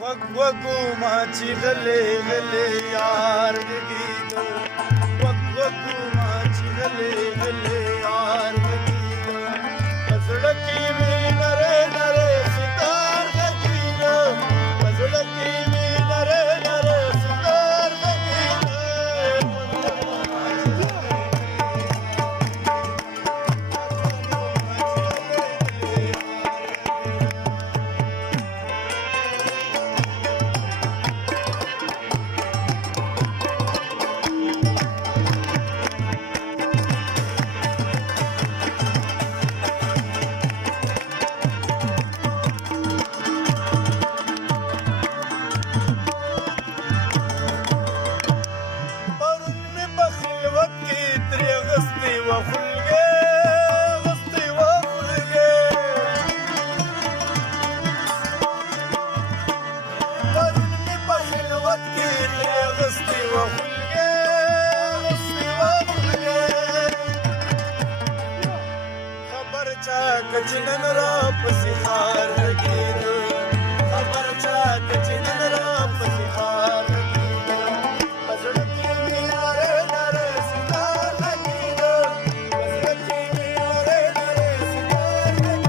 वग वगू माझी गले गले यार गीत वग वगू माझी गले गले यार गीत मजडकी मी नरे नरे सुतार गीत मजडकी मी नरे नरे सुतार कचिनन राप सिहार गीत खबरच्या कचिनन राप सिहार गीत मजडकी मी नरे नरे सितार गीत मजडकी मी नरे नरे सितार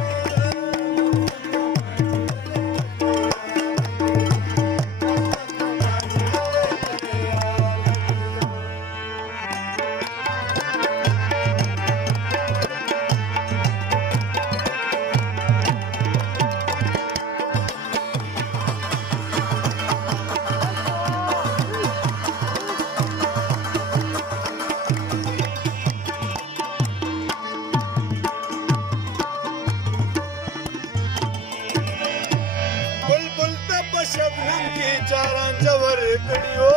शबनम की चारांच्या वर कडियो